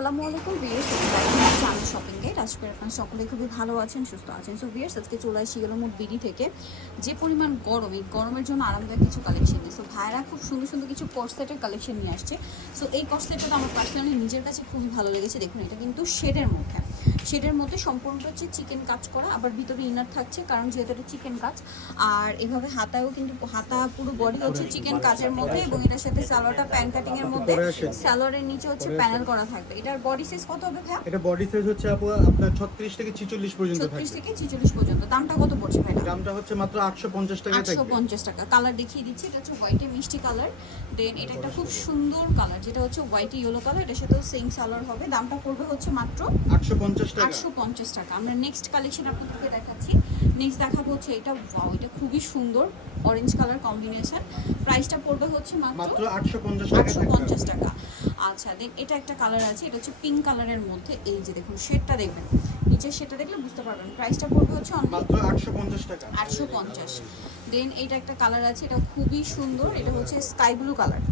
আসসালামু আলাইকুম ভিয়ার্স আমি শপিং গাইড আজকে করে আপনারা সকলে খুবই ভালো আছেন, সুস্থ আছেন। সো ভিউয়ার্স, আজকে চলে আসি গেল মোট বিডি থেকে। যে পরিমাণ গরম, এই গরমের জন্য আরামদায়ক কিছু কালেকশন নিয়ে। সো ভাইরা খুব সুন্দর সুন্দর কিছু কর্সেটের কালেকশন নিয়ে আসছে। সো এই কর্সেটটা আমার পার্সোনালি নিজের কাছে খুবই ভালো লেগেছে। দেখুন, এটা কিন্তু শেডের মধ্যে। শেডের মধ্যে সম্পূর্ণটা হচ্ছে চিকেন কাজ করা আবার ভিতরে ইনার থাকছে কারণ যেহেতু এটা চিকেন কাজ। আর এভাবে হাতায়ও কিন্তু হাতা পুরো বডি হচ্ছে চিকেন কাজের মধ্যে এবং এটার সাথে সালোয়ারটা প্যান কাটিং এর মধ্যে। সালোয়ারের নিচে হচ্ছে প্যানেল করা থাকবে। এটার বডি সাইজ কত হবে ভাইয়া? এটা বডি সাইজ হচ্ছে আপু আপনার 36 থেকে 46 পর্যন্ত থাকবে। থেকে ছিচল্লিশ পর্যন্ত। দামটা কত পড়ছে ভাই দামটা হচ্ছে মাত্র 850 টাকা থাকবে। পঞ্চাশ টাকা। কালার দেখিয়ে দিচ্ছি এটা হচ্ছে হোয়াইটে মিষ্টি কালার দেন এটা একটা খুব সুন্দর কালার যেটা হচ্ছে হোয়াইট ইয়েলো কালার এটার সাথেও সেম কালার হবে। দামটা পড়বে হচ্ছে মাত্র 850 টাকা আটশো পঞ্চাশ টাকা। আমরা নেক্সট কালেকশন আপনাদেরকে দেখাচ্ছি। নেক্সট দেখাবো হচ্ছে এটা ওয়াও এটা খুবই সুন্দর অরেঞ্জ কালার কম্বিনেশন প্রাইসটা পড়বে হচ্ছে মাত্র মাত্র 850 টাকা আটশো পঞ্চাশ টাকা। আচ্ছা দেন এটা একটা কালার আছে এটা হচ্ছে পিঙ্ক কালারের মধ্যে। এই যে দেখুন শেডটা দেখবেন। নিচের শেডটা দেখলে বুঝতে পারবেন। প্রাইসটা পড়বে হচ্ছে মাত্র 850 টাকা। আটশো পঞ্চাশ। দেন এটা একটা কালার আছে এটা খুবই সুন্দর। এটা হচ্ছে স্কাই ব্লু কালার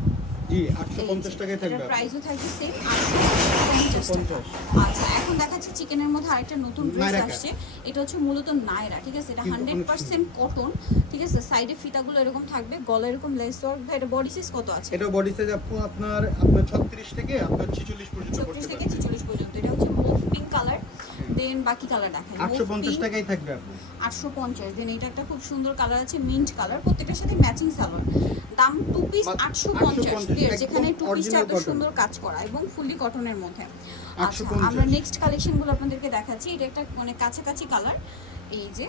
জি 850 টাকায় থাকবে প্রাইসও থাকবে সেম আটশো পঞ্চাশ আচ্ছা এখন দেখাচ্ছি চিকেনের মধ্যে আরেকটা নতুন ড্রেস আসছে। এটা হচ্ছে মূলত নায়রা ঠিক আছে? এটা কিন্তু হান্ড্রেড অনেক পার্সেন্ট কটন ঠিক আছে? সাইডে ফিতাগুলো এরকম থাকবে গলা এরকম লেস ওয়ার্ক ভাই এটা বডি সাইজ কত আছে? এটা বডি সাইজ আপনার আপনার 36 থেকে আপনার 46 পর্যন্ত ছত্রিশ করতে থেকে পারবে। ছিচল্লিশ পর্যন্ত এটা হচ্ছে মুভ পিঙ্ক কালার দেন বাকি কালার দেখাই। 850 টাকায় থাকবে আপু আটশো পঞ্চাশ। দেন এটা একটা খুব সুন্দর কালার আছে মিন্ট কালার প্রত্যেকটার সাথে ম্যাচিং সালোয়ার দাম টু পিস আটশো 850 পঞ্চাশ যেখানে টু পিসটা এত সুন্দর কাজ করা এবং ফুললি কটনের মধ্যে। আচ্ছা আমরা নেক্সট কালেকশনগুলো আপনাদেরকে দেখাচ্ছি। এটা একটা মানে কাছাকাছি কালার এই যে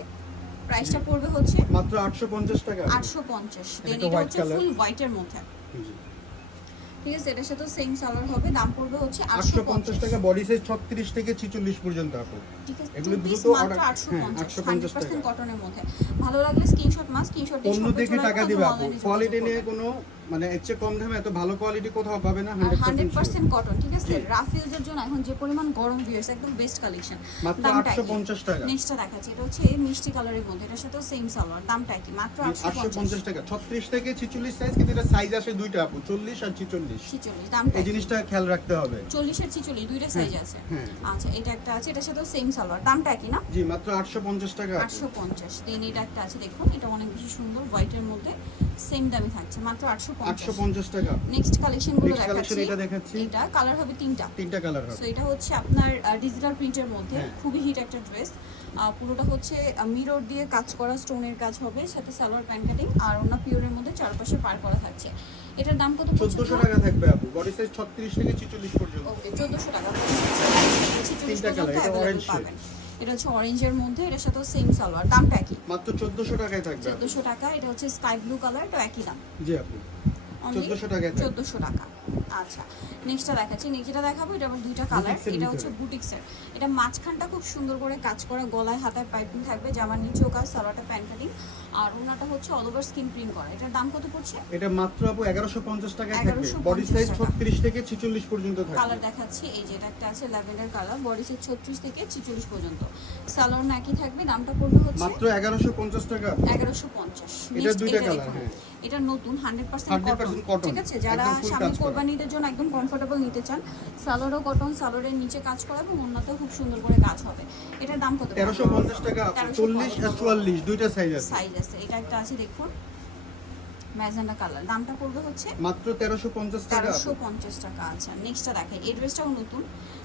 প্রাইসটা পড়বে হচ্ছে মাত্র 850 টাকা। আপু। আটশো পঞ্চাশ। দেন এটা হচ্ছে ফুল হোয়াইটের মধ্যে। ঠিক এটার সাথে সেম সালোয়ার হবে। দাম পড়বে হচ্ছে আটশো 850 টাকা বডি সাইজ 36 থেকে 46 পর্যন্ত আপু ঠিক আছে এগুলো দ্রুত অর্ডার 850 হ্যাঁ, 100% 850 টাকা। কটনের মধ্যে। ভালো লাগলে স্ক্রিনশট মাস স্ক্রিনশট অন্য দেখে টাকা দিবে আপু। কোয়ালিটি নিয়ে কোনো মানে এর চেয়ে কম দামে এত ভালো কোয়ালিটি কোথাও পাবে না? 100% হান্ড্রেড sure। পার্সেন্ট কটন ঠিক আছে। রাফ ইউজের জন্য এখন যে পরিমাণ গরম ভিউস একদম বেস্ট কালেকশন মাত্র 850 টাকা। নেক্সটটা দেখাচ্ছি। এটা হচ্ছে মিষ্টি কালারের মধ্যে এটার সাথেও সেম সালোয়ার দামটা কি মাত্র 850 টাকা। 36 থেকে 46 সাইজ কিন্তু এটা সাইজ আসে দুইটা আপু 40 আর 46 ছিচল্লিশ দামটা এই জিনিসটা খেয়াল রাখতে হবে। চল্লিশ আর ছিচল্লিশ দুইটা সাইজ আছে। হ্যাঁ। আচ্ছা এটা একটা আছে এটার সাথেও সেম সালোয়ার দামটা কি না? জি মাত্র 850 টাকা আপু। আটশো পঞ্চাশ। দেন এটা একটা আছে দেখুন এটা অনেক বেশি সুন্দর হোয়াইটের মধ্যে। সেম দামে থাকছে মাত্র আটশো পঞ্চাশ। 850 টাকা। নেক্সট কালেকশনগুলো দেখাচ্ছি এটা দেখাচ্ছি। এটা কালার হবে তিনটা। তিনটা কালার সো এটা হচ্ছে আপনার ডিজিটাল প্রিন্টের মধ্যে হ্যাঁ। খুবই হিট একটা ড্রেস পুরোটা হচ্ছে মিরর দিয়ে কাজ করা স্টোনের কাজ হবে সাথে সালোয়ার প্যান্ট কাটিং আর ওনা পিওরের মধ্যে চারপাশে পার করা থাকছে। এটার দাম কত 1400 টাকা থাকবে আপু বডি সাইজ 36 থেকে 46 পর্যন্ত। ওকে চোদ্দোশো টাকা। ছিচল্লিশ তিনটা colour, পর্যন্ত এটা অ্যাভেলেবল পাবেন। এটা হচ্ছে অরেঞ্জের মধ্যে এটার সাথে সেম সালোয়ার দামটা একই। মাত্র 1400 টাকায় থাকবে আপু। চোদ্দোশো টাকা এটা হচ্ছে স্কাই ব্লু কালার এটা একই দাম। জি আপু। 1400 টাকায় থাকবে। চোদ্দোশো টাকা। আচ্ছা নেক্সটটা দেখাচ্ছি। নেক্সট যেটা দেখাবো এটা দুইটা কালার এটা হচ্ছে বুটিক্সের এটা মাঝখানটা খুব সুন্দর করে কাজ করা গলায় হাতায় পাইপিং থাকবে জামার নিচেও কাজ সালোয়ারটা প্যান্ট কাটিং আর ওনাটা হচ্ছে অল ওভার স্কিন প্রিন্ট করা। এটার দাম কত পড়ছে? এটা মাত্র আপু 1150 টাকায় থাকবে। বডি সাইজ টাকা। 36 থেকে 46 পর্যন্ত থাকবে। কালার দেখাচ্ছি এই যে এটা একটা আছে ল্যাভেন্ডার কালার বডি সাইজ ছত্রিশ থেকে ছিচল্লিশ পর্যন্ত। সালোয়ার নাকি থাকবে? দামটা পড়বে হচ্ছে মাত্র 1150 টাকা। এগারোশো পঞ্চাশ। এটা দুইটা colour, হ্যাঁ। এটা নতুন হান্ড্রেড পার্সেন্ট 100% cotton, ঠিক আছে যারা সামনে কাজ করা। জন্য একদম কমফোর্টেবল নিতে চান সালোয়ারও কটন সালোয়ারের নিচে কাজ করা এবং অন্যতেও খুব সুন্দর করে কাজ হবে। এটার দাম কত? 1350 টাকা আপু, 40 আর 44 দুইটা সাইজ আছে। সাইজ আছে এটা একটা আছে দেখুন। ম্যাজেন্ডা কালার দামটা পড়বে হচ্ছে মাত্র 1350 টাকা। তেরোশো আপু। পঞ্চাশ টাকা আচ্ছা নেক্সটটা দেখাই এই ড্রেসটাও নতুন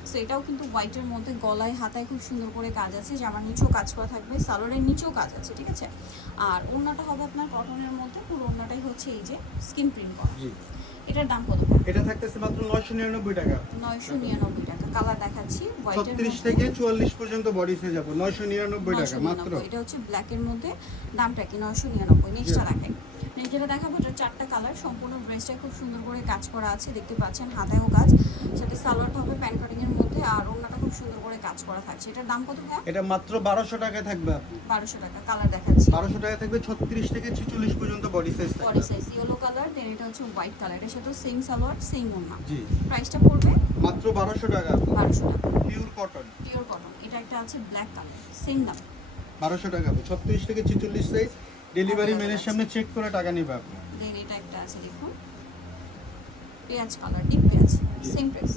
সো এটাও কিন্তু হোয়াইটের মধ্যে গলায় হাতায় খুব সুন্দর করে কাজ আছে জামার নিচেও কাজ করা থাকবে সালোয়ারের নিচেও কাজ আছে ঠিক আছে? আর ওড়নাটা হবে আপনার কটনের মধ্যে পুরো ওড়নাটাই হচ্ছে এই যে স্কিন প্রিন্ট করা। জি। এটার দাম কত এটা থাকতেছে মাত্র 999 টাকা। নয়শো নিরানব্বই টাকা। কালার দেখাচ্ছি হোয়াইটের 36 থেকে 44 পর্যন্ত বডি সাইজ আপু 999 টাকা মাত্র। এটা হচ্ছে ব্ল্যাক এর মধ্যে। দামটা কি? নয়শো নিরানব্বই নেক্সটটা দেখাই যেটা দেখাবো এটা চারটা কালার সম্পূর্ণ ড্রেসটা খুব সুন্দর করে কাজ করা আছে দেখতে পাচ্ছেন হাতায়ও কাজ সাথে সালোয়ারটা হবে প্যান্ট কাটিং এর মধ্যে আর ওড়নাটা খুব সুন্দর করে থাকছে। এটার দাম কত ভাই এটা মাত্র 1200 টাকায় থাকবে। টাকা কালার দেখাচ্ছি। 1200 টাকা থাকবে 36 থেকে 46 পর্যন্ত বডি সাইজ বডি থাকবে সাইজ ইয়েলো কালার দেন এটা হচ্ছে হোয়াইট কালার সাথে সেম সালোয়ার সেম ওড়না। জি। প্রাইসটা পড়বে? মাত্র 1200 টাকা। টাকা। পিওর কটন পিওর কটন এটা একটা আছে ব্ল্যাক কালার সেম দাম। 1200 টাকা। আপু 36 থেকে 46 সাইজ ডেলিভারি ম্যানের সামনে চেক করে টাকা নিবে আপনি। দেন এটা একটা আছে দেখুন। পেঁয়াজ কালার ডিপ পেঁয়াজ সেম প্রাইস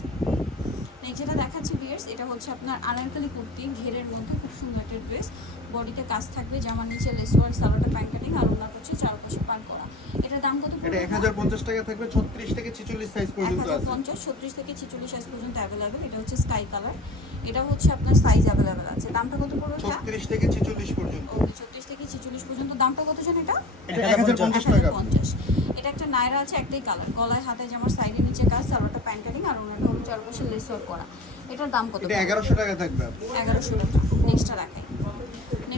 নেক্সট যেটা বিয়ার্স এটা হচ্ছে আপনার আনারকালি কুর্তি ঘেরের মধ্যে খুব সুন্দর একটা ড্রেস বডিতে কাজ থাকবে জামার নিচে লেসওয়ার সালোয়ারটা প্যান্ট কাটিং আর ওনার হচ্ছে চারপাশে পার করা। এটার দাম কত এটা এক হাজার পঞ্চাশ টাকা থাকবে ছত্রিশ থেকে ছিচল্লিশ সাইজ এক পর্যন্ত হাজার আছে পঞ্চাশ ছত্রিশ থেকে ছেচল্লিশ সাইজ পর্যন্ত অ্যাভেলেবেল এটা হচ্ছে স্কাই কালার এটা হচ্ছে আপনার সাইজ অ্যাভেলেবেল আছে। দামটা কত পড়বে এটা ছত্রিশ থেকে ছিচল্লিশ পর্যন্ত। ওকে ছত্রিশ থেকে ছেচল্লিশ পর্যন্ত। দামটা কত জন এটা? এটা এক হাজার পঞ্চাশ টাকা। পঞ্চাশ। এটা একটা নায়রা আছে একটাই কালার গলায় হাতে যেমন সাইডে নিচে কাজ সালোয়ারটা প্যান্ট কাটিং আর ওনাটা হলো চারপাশে লেস ওয়ার্ক করা। এটার দাম কত এটা 1100 টাকা থাকবে। আপু। এগারোশো টাকা। নেক্সটটা রাখাই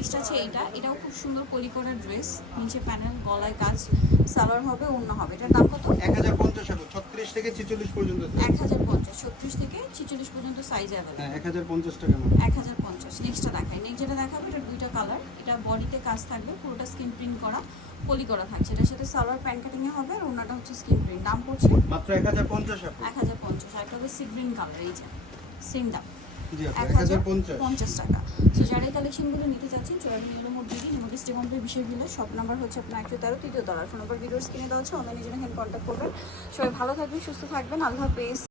নেক্সট আছে এইটা। এটাও খুব সুন্দর কলিকোড়ার ড্রেস। নিচে প্যানেল গলায় কাজ সালোয়ার হবে অন্য হবে। এটার দাম কত? এক হাজার পঞ্চাশ ছত্রিশ থেকে ছিচল্লিশ পর্যন্ত। এক হাজার পঞ্চাশ। ছত্রিশ থেকে ছিচল্লিশ পর্যন্ত সাইজ অ্যাভেলেবল হ্যাঁ এক হাজার পঞ্চাশ টাকা। এক হাজার পঞ্চাশ। নেক্সটটা দেখাই। নেক্সট যেটা দেখাবো এটা দুইটা কালার এটা বডিতে কাজ থাকবে পুরোটা স্কিন প্রিন্ট করা পলি করা থাকছে। এটার সাথে সালোয়ার প্যান্ট কাটিংয়ে হবে আর ওনাটা হচ্ছে স্কিন প্রিন্ট দাম পড়ছে? মাত্র এক হাজার পঞ্চাশ এক হাজার পঞ্চাশ। আর একটা হবে সি গ্রিন কালার এই যে সেম দাম। এক হাজার পঞ্চাশ। টাকা। তো যারা এই কালেকশনগুলো নিতে চাচ্ছেন চোরা নিলো মোট দিদি নিমোদিস ডিমন্ডের বিষয় ভিলে সব নাম্বার হচ্ছে আপনার একশো তেরো তৃতীয় তলার ফোন নাম্বার ভিডিওস কিনে দেওয়া হচ্ছে অনলাইনে জন্য কন্ট্যাক্ট করবেন। সবাই ভালো থাকবেন সুস্থ থাকবেন। আল্লাহ হাফেজ।